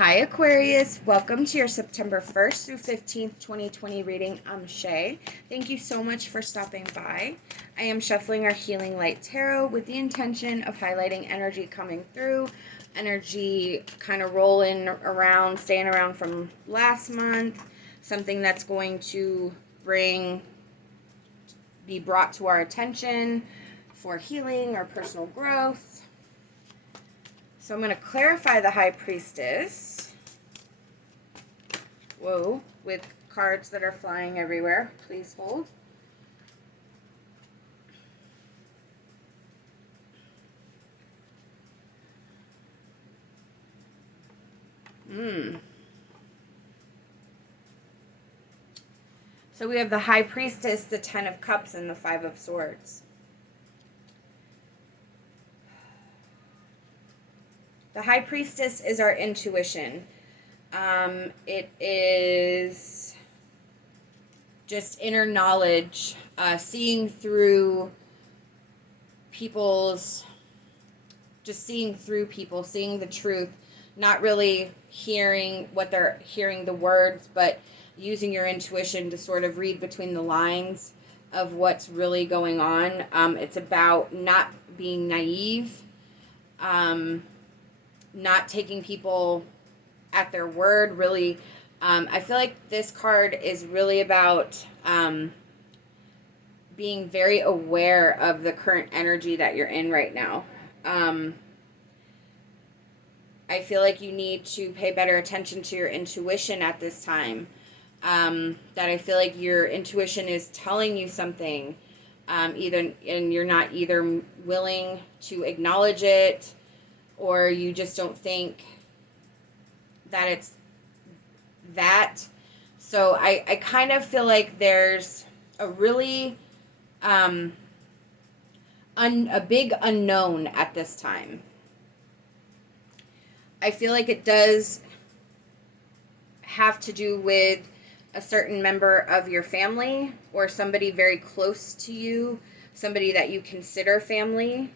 Hi Aquarius, welcome to your September 1st through 15th, 2020 reading. I'm Shay. Thank you so much for stopping by. I am shuffling our Healing Light Tarot with the intention of highlighting energy coming through, energy kind of rolling around, staying around from last month, something that's going to be brought to our attention for healing or personal growth. So I'm going to clarify the High Priestess. Whoa, with cards that are flying everywhere. Please hold. So we have the High Priestess, the Ten of Cups, and the Five of Swords. The High Priestess is our intuition. It is just inner knowledge, seeing through people, seeing the truth, not really hearing what they're hearing the words, but using your intuition to sort of read between the lines of what's really going on. It's about not being naive, not taking people at their word, really. I feel like this card is really about being very aware of the current energy that you're in right now. I feel like you need to pay better attention to your intuition at this time. That I feel like your intuition is telling you something, and you're not either willing to acknowledge it, or you just don't think that it's that. So I kind of feel like there's a really a big unknown at this time. I feel like it does have to do with a certain member of your family or somebody very close to you, somebody that you consider family.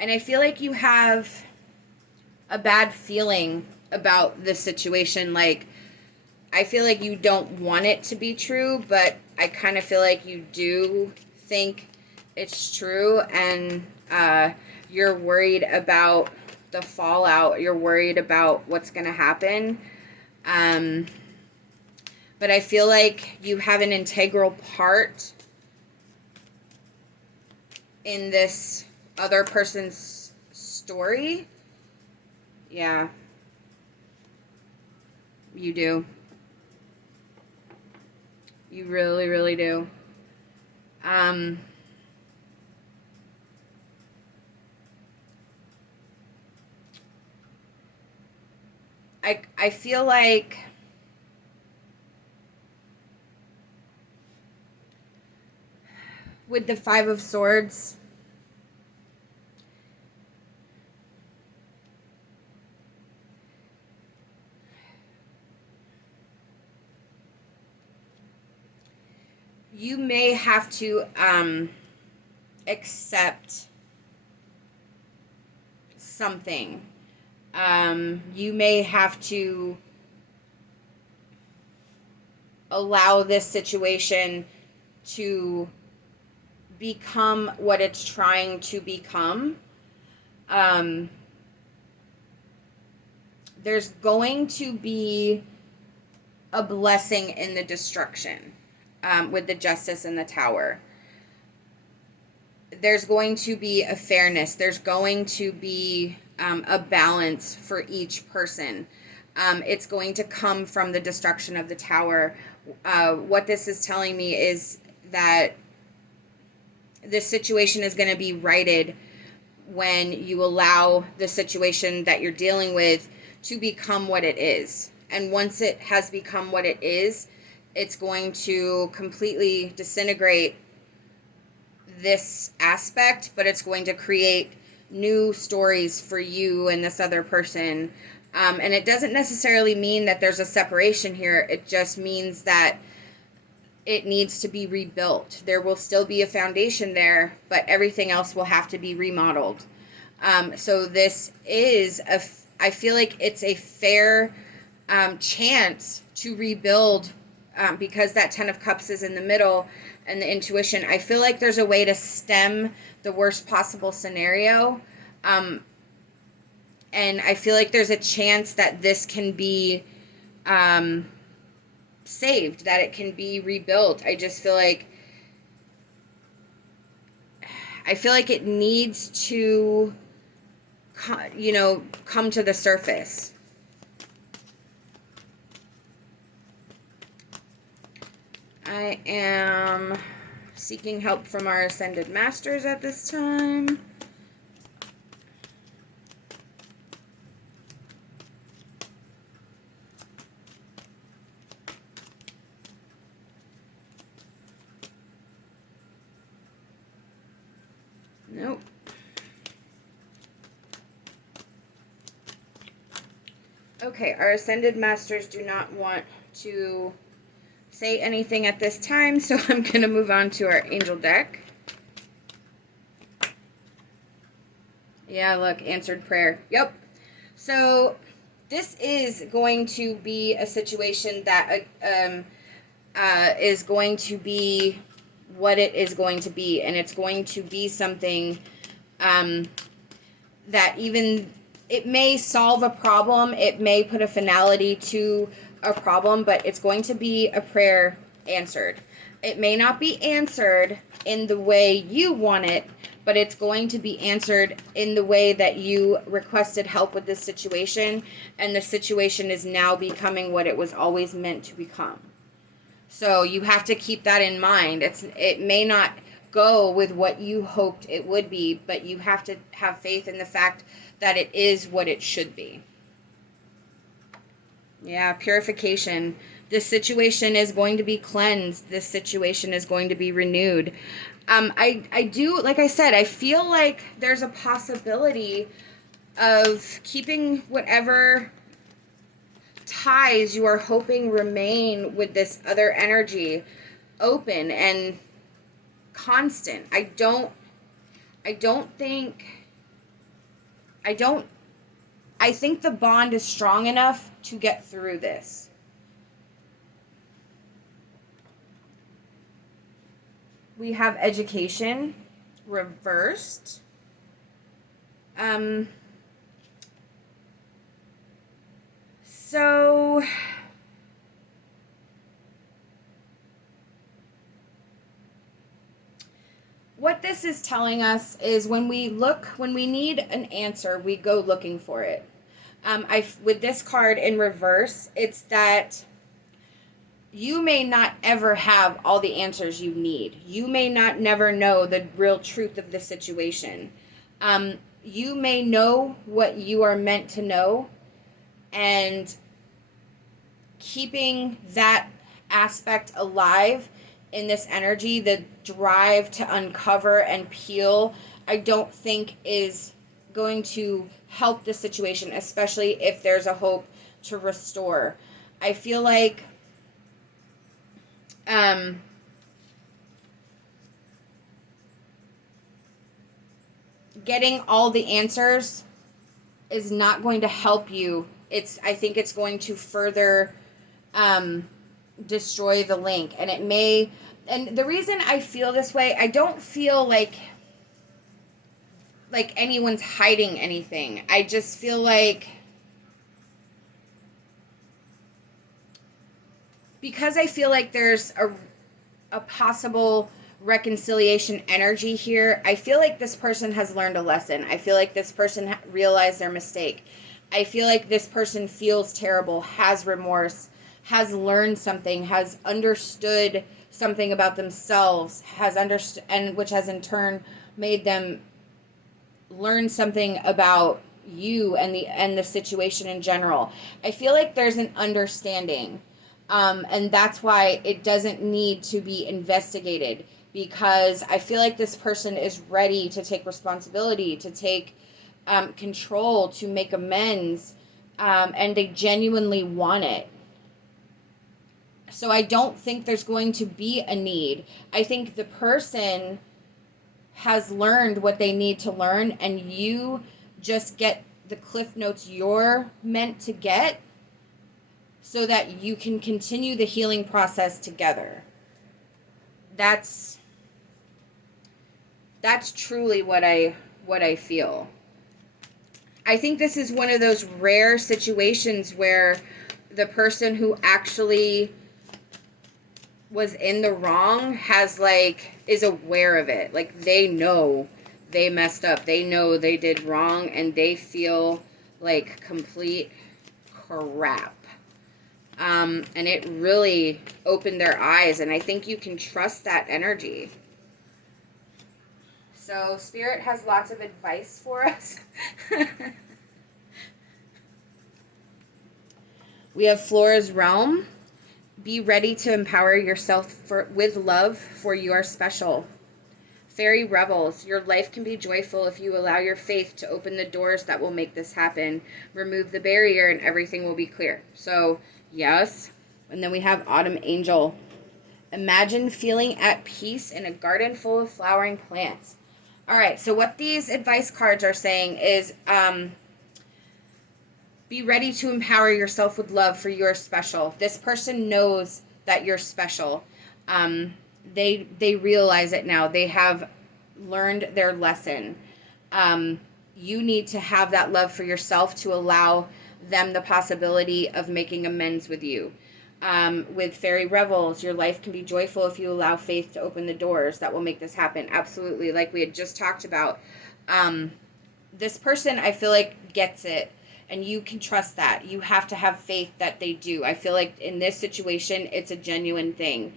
And I feel like you have a bad feeling about this situation. Like, I feel like you don't want it to be true, but I kind of feel like you do think it's true, and you're worried about the fallout. You're worried about what's going to happen. But I feel like you have an integral part in this other person's story. Yeah. You do. You really, really do. I feel like with the Five of Swords, you may have to accept something. You may have to allow this situation to become what it's trying to become. There's going to be a blessing in the destruction. With the Justice and the Tower. There's going to be a fairness. There's going to be a balance for each person. It's going to come from the destruction of the Tower. What this is telling me is that this situation is going to be righted when you allow the situation that you're dealing with to become what it is. And once it has become what it is, it's going to completely disintegrate this aspect, but it's going to create new stories for you and this other person. And it doesn't necessarily mean that there's a separation here. It just means that it needs to be rebuilt. There will still be a foundation there, but everything else will have to be remodeled. So this is I feel like it's a fair chance to rebuild, because that 10 of Cups is in the middle and the intuition. I feel like there's a way to stem the worst possible scenario. And I feel like there's a chance that this can be saved, that it can be rebuilt. I just feel like it needs to, come to the surface. I am seeking help from our Ascended Masters at this time. Nope. Okay, our Ascended Masters do not want to say anything at this time, so I'm going to move on to our Angel deck. Yeah, look, answered prayer. Yep. So this is going to be a situation that is going to be what it is going to be, and it's going to be something that even, it may solve a problem, it may put a finality to a problem, but it's going to be a prayer answered. It may not be answered in the way you want it, but it's going to be answered in the way that you requested help with this situation, and the situation is now becoming what it was always meant to become. So you have to keep that in mind. It may not go with what you hoped it would be, but you have to have faith in the fact that it is what it should be. Yeah, purification. This situation is going to be cleansed. This situation is going to be renewed. I do, like I said, I feel like there's a possibility of keeping whatever ties you are hoping remain with this other energy open and constant. I think the bond is strong enough to get through this. We have education reversed. So what this is telling us is when we need an answer, we go looking for it. With this card in reverse, it's that you may not ever have all the answers you need. You may not never know the real truth of the situation. You may know what you are meant to know, and keeping that aspect alive in this energy, the drive to uncover and peel, I don't think is going to help the situation, especially if there's a hope to restore. I feel like getting all the answers is not going to help you. I think it's going to further destroy the link, and it may. And the reason I feel this way, I don't feel like anyone's hiding anything. I just feel like, because I feel like there's a possible reconciliation energy here, I feel like this person has learned a lesson. I feel like this person realized their mistake. I feel like this person feels terrible, has remorse, has learned something, has understood something about themselves, has understood, and which has in turn made them learn something about you and the situation in general. I feel like there's an understanding, and that's why it doesn't need to be investigated, because I feel like this person is ready to take responsibility, to take control, to make amends, and they genuinely want it. So I don't think there's going to be a need. I think the person has learned what they need to learn, and you just get the cliff notes you're meant to get so that you can continue the healing process together. That's truly what I feel. I think this is one of those rare situations where the person who actually was in the wrong has is aware of it. Like, they know they messed up. They know they did wrong, and they feel like complete crap. And it really opened their eyes, and I think you can trust that energy. So Spirit has lots of advice for us. We have Flora's Realm. Be ready to empower yourself with love, for you are special. Fairy Revels. Your life can be joyful if you allow your faith to open the doors that will make this happen. Remove the barrier and everything will be clear. So, yes. And then we have Autumn Angel. Imagine feeling at peace in a garden full of flowering plants. All right, so what these advice cards are saying is be ready to empower yourself with love, for you're special. This person knows that you're special. They realize it now. They have learned their lesson. You need to have that love for yourself to allow them the possibility of making amends with you. With Fairy Revels, your life can be joyful if you allow faith to open the doors that will make this happen. Absolutely. Like we had just talked about. This person, I feel like, gets it. And you can trust that. You have to have faith that they do. I feel like in this situation, it's a genuine thing.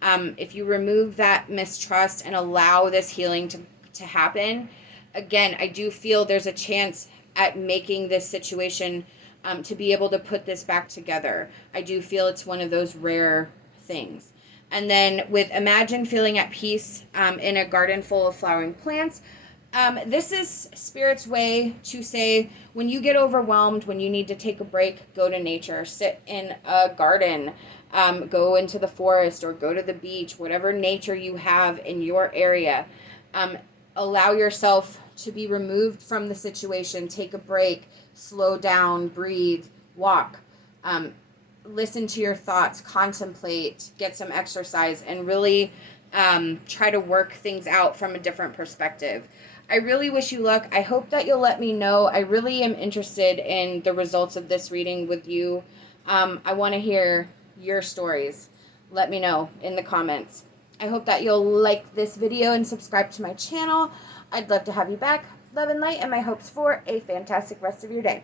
If you remove that mistrust and allow this healing to happen, again, I do feel there's a chance at making this situation to be able to put this back together. I do feel it's one of those rare things. And then with Imagine feeling at peace in a garden full of flowering plants, this is Spirit's way to say, when you get overwhelmed, when you need to take a break, go to nature, sit in a garden, go into the forest, or go to the beach, whatever nature you have in your area. Allow yourself to be removed from the situation, take a break, slow down, breathe, walk, listen to your thoughts, contemplate, get some exercise, and really try to work things out from a different perspective. I really wish you luck. I hope that you'll let me know. I really am interested in the results of this reading with you. I want to hear your stories. Let me know in the comments. I hope that you'll like this video and subscribe to my channel. I'd love to have you back. Love and light, and my hopes for a fantastic rest of your day.